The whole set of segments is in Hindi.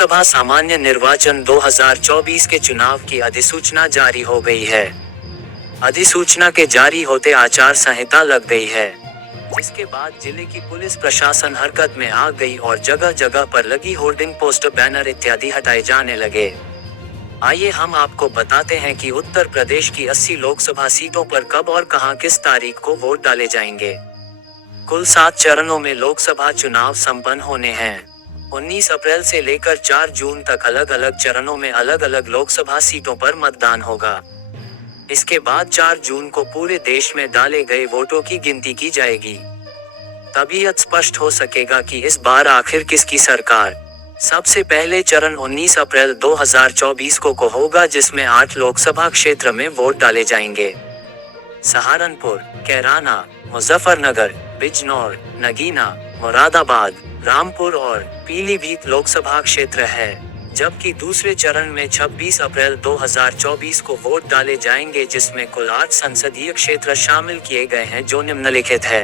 लोकसभा सामान्य निर्वाचन 2024 के चुनाव की अधिसूचना जारी हो गई है। अधिसूचना के जारी होते आचार संहिता लग गई है, जिसके बाद जिले की पुलिस प्रशासन हरकत में आ गई और जगह जगह पर लगी होर्डिंग, पोस्टर, बैनर इत्यादि हटाए जाने लगे। आइए हम आपको बताते हैं कि उत्तर प्रदेश की 80 लोकसभा सीटों पर कब और कहां किस तारीख को वोट डाले जाएंगे। कुल 7 चरणों में लोकसभा चुनाव संपन्न होने हैं। 19 अप्रैल से लेकर 4 जून तक अलग अलग चरणों में अलग अलग लोकसभा सीटों पर मतदान होगा। इसके बाद 4 जून को पूरे देश में डाले गए वोटों की गिनती की जाएगी। तभी यह स्पष्ट हो सकेगा कि इस बार आखिर किसकी सरकार। सबसे पहले चरण 19 अप्रैल 2024 को होगा, जिसमें 8 लोकसभा क्षेत्र में वोट डाले जाएंगे। सहारनपुर, कैराना, मुजफ्फरनगर, बिजनौर, नगीना, मुरादाबाद, रामपुर और पीलीभीत लोकसभा क्षेत्र है। जबकि दूसरे चरण में 26 अप्रैल 2024 को वोट डाले जाएंगे, जिसमें कुल 8 संसदीय क्षेत्र शामिल किए गए हैं, जो निम्नलिखित है: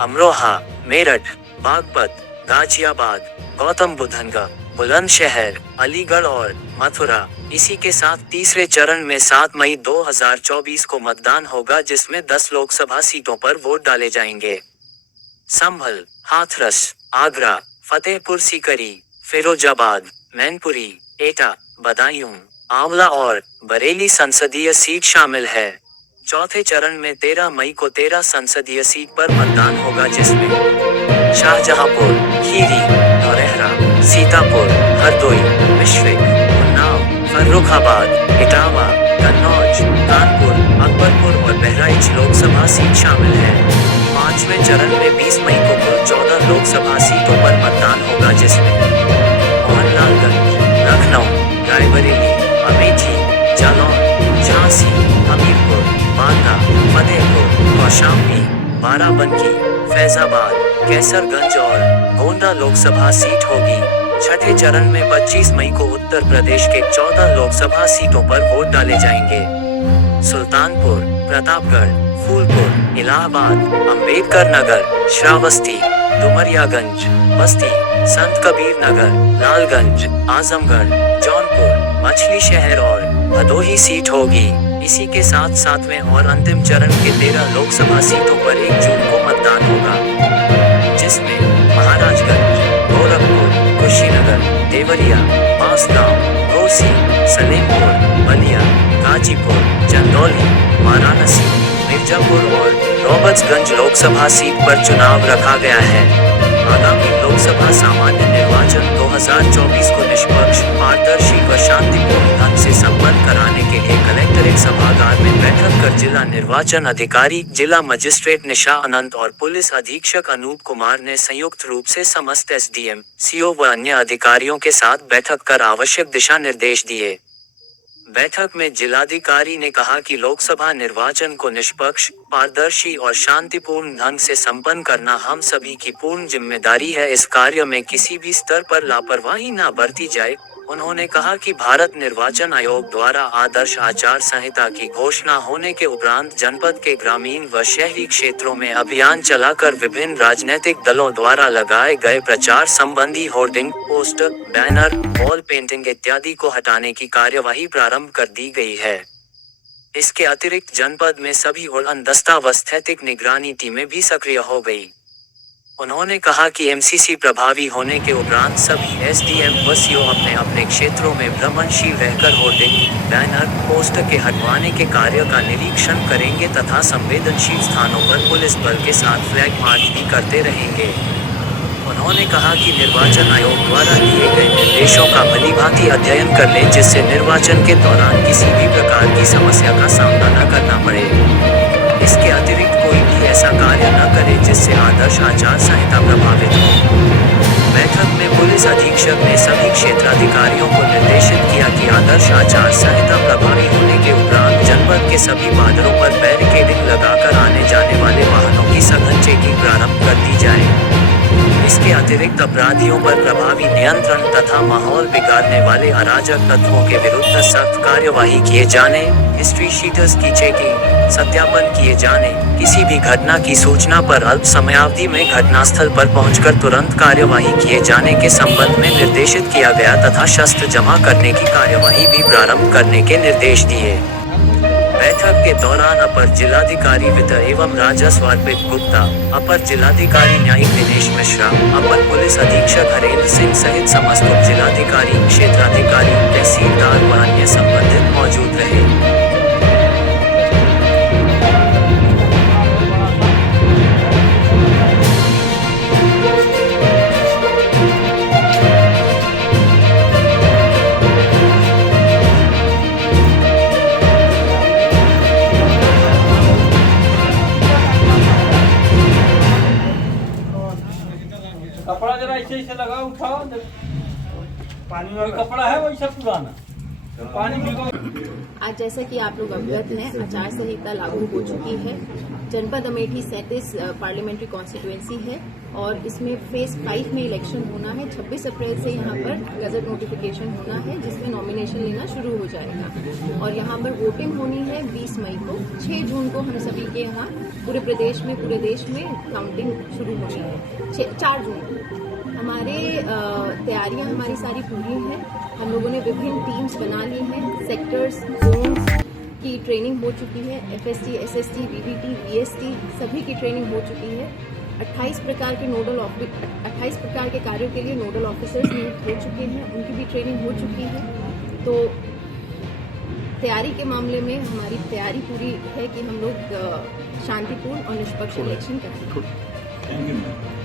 अमरोहा, मेरठ, बागपत, गाजियाबाद, गौतम बुद्ध नगर, बुलंदशहर, अलीगढ़ और मथुरा। इसी के साथ तीसरे चरण में 7 मई 2024 को मतदान होगा, जिसमें 10 लोकसभा सीटों पर वोट डाले जाएंगे। संभल, हाथरस, आगरा, फतेहपुर सीकरी, फिरोजाबाद, मैनपुरी, एटा, बदायूं, आंवला और बरेली संसदीय सीट शामिल है। चौथे चरण में 13 मई को 13 संसदीय सीट पर मतदान होगा, जिसमें शाहजहांपुर, खीरी, नौरेहरा, सीतापुर, हरदोई, मिश्रिक, उन्नाव, फर्रुखाबाद, इटावा, कन्नौज, कानपुर, अकबरपुर और बहराइच लोकसभा सीट शामिल है। पांचवें चरण में 20 मई को कुल 14 लोकसभा सीटों पर मतदान होगा, जिसमें मोहनलालगंज, लखनऊ, रायबरेली, अमेठी, जालौन, झांसी, हमीरपुर, बांदा, फतेहपुर, कौशाम्बी, बाराबंकी, फैजाबाद, कैसरगंज और गोंडा लोकसभा सीट होगी। छठे चरण में 25 मई को उत्तर प्रदेश के 14 लोकसभा सीटों पर वोट डाले जाएंगे। सुल्तानपुर, प्रतापगढ़, फूलपुर, इलाहाबाद, अंबेडकर नगर, श्रावस्ती, डुमरियागंज, बस्ती, संत कबीर नगर, लालगंज, आजमगढ़, जौनपुर, मछली शहर और भदोही सीट होगी। इसी के साथ 7वें और अंतिम चरण के 13 लोकसभा सीटों पर 1 जून को मतदान होगा, जिसमें महाराजगंज, गोरखपुर, कुशीनगर, देवरिया, बांसगांव, घोसी, सलेमपुर, बलिया, गाजीपुर, चंदौली, वाराणसी, मिर्जापुर और रॉबर्ट्सगंज लोकसभा सीट पर चुनाव रखा गया है। आगामी लोकसभा सामान्य निर्वाचन 2024 को निष्पक्ष, पारदर्शी व शांतिपूर्ण ढंग से संपन्न कराने के लिए कलेक्ट्रेट सभागार में बैठक कर जिला निर्वाचन अधिकारी, जिला मजिस्ट्रेट निशा अनंत और पुलिस अधीक्षक अनूप कुमार ने संयुक्त रूप से समस्त एसडीएम, सीओ व अन्य अधिकारियों के साथ बैठक कर आवश्यक दिशा निर्देश दिए। बैठक में जिलाधिकारी ने कहा कि लोकसभा निर्वाचन को निष्पक्ष, पारदर्शी और शांतिपूर्ण ढंग से संपन्न करना हम सभी की पूर्ण जिम्मेदारी है। इस कार्य में किसी भी स्तर पर लापरवाही न बरती जाए। उन्होंने कहा कि भारत निर्वाचन आयोग द्वारा आदर्श आचार संहिता की घोषणा होने के उपरांत जनपद के ग्रामीण व शहरी क्षेत्रों में अभियान चलाकर विभिन्न राजनीतिक दलों द्वारा लगाए गए प्रचार संबंधी hoarding, poster, banner, wall painting इत्यादि को हटाने की कार्यवाही प्रारंभ कर दी गई है। इसके अतिरिक्त जनपद में सभी उड़नदस्ता व स्थैतिक निगरानी टीमें भी सक्रिय हो गई। उन्होंने कहा कि एमसीसी प्रभावी होने के उपरांत सभी एसडीएम व सीओ अपने अपने क्षेत्रों में भ्रमणशील रहकर होर्डिंग, बैनर, पोस्टर के हटवाने के कार्य का निरीक्षण करेंगे तथा संवेदनशील स्थानों पर पुलिस बल के साथ फ्लैग मार्च भी करते रहेंगे। उन्होंने कहा कि निर्वाचन आयोग द्वारा दिए गए निर्देशों का भलीभांति अध्ययन कर लें, जिससे निर्वाचन के दौरान किसी भी प्रकार की समस्या का सामना न करना पड़े। इसके अतिरिक्त कोई भी ऐसा कार्य न करे जिससे आदर्श आचार संहिता प्रभावित हो। बैठक में पुलिस अधीक्षक ने सभी क्षेत्राधिकारियों को निर्देशित किया कि आदर्श आचार संहिता प्रभावी होने के उपरांत जनपद के सभी बाजारों पर बैरिकेडिंग लगाकर आने जाने वाले वाहनों की सघन चेकिंग प्रारंभ कर दी जाए। इसके अतिरिक्त अपराधियों पर प्रभावी नियंत्रण तथा माहौल बिगाड़ने वाले अराजक तत्वों के विरुद्ध सख्त कार्यवाही किए जाने, हिस्ट्री शीटर्स की चेकिंग, सत्यापन किए जाने, किसी भी घटना की सूचना पर अल्प समयावधि में घटनास्थल पर पहुंचकर तुरंत कार्यवाही किए जाने के संबंध में निर्देशित किया गया तथा शस्त्र जमा करने की कार्यवाही भी प्रारंभ करने के निर्देश दिए। बैठक के दौरान अपर जिलाधिकारी वित्त एवं राजस्व अर्पित गुप्ता, अपर जिलाधिकारी न्यायिक दिनेश मिश्रा, अपर पुलिस अधीक्षक हरेंद्र सिंह सहित समस्त उप जिलाधिकारी, क्षेत्राधिकारी, तहसीलदार व अन्य संबंधित मौजूद रहे। कपड़ा जरा ऐसे ऐसे लगाओ, उठाओ, पानी में कपड़ा है वैसा पुराना पानी भिगो। आज जैसा कि आप लोग अवगत हैं, आचार संहिता लागू हो चुकी है। जनपद अमेठी 37 पार्लियामेंट्री कॉन्स्टिट्यूएंसी है और इसमें फेज 5 में इलेक्शन होना है। 26 अप्रैल से यहाँ पर गजट नोटिफिकेशन होना है जिसमें नॉमिनेशन लेना शुरू हो जाएगा और यहाँ पर वोटिंग होनी है 20 मई को। 6 जून को हम सभी के यहाँ पूरे देश में काउंटिंग शुरू होनी है। 4 जून को हमारे तैयारियां हमारी सारी पूरी हैं। हम लोगों ने विभिन्न टीम्स बना ली हैं। सेक्टर्स, जोन्स की ट्रेनिंग हो चुकी है। एफएसटी, एसएसटी, वीवीटी, वीएसटी सभी की ट्रेनिंग हो चुकी है। 28 प्रकार के कार्यों के लिए नोडल ऑफिसर्स नियुक्त हो चुके हैं, उनकी भी ट्रेनिंग हो चुकी है। तो तैयारी के मामले में हमारी तैयारी पूरी है कि हम लोग शांतिपूर्ण और निष्पक्ष इलेक्शन करेंगे।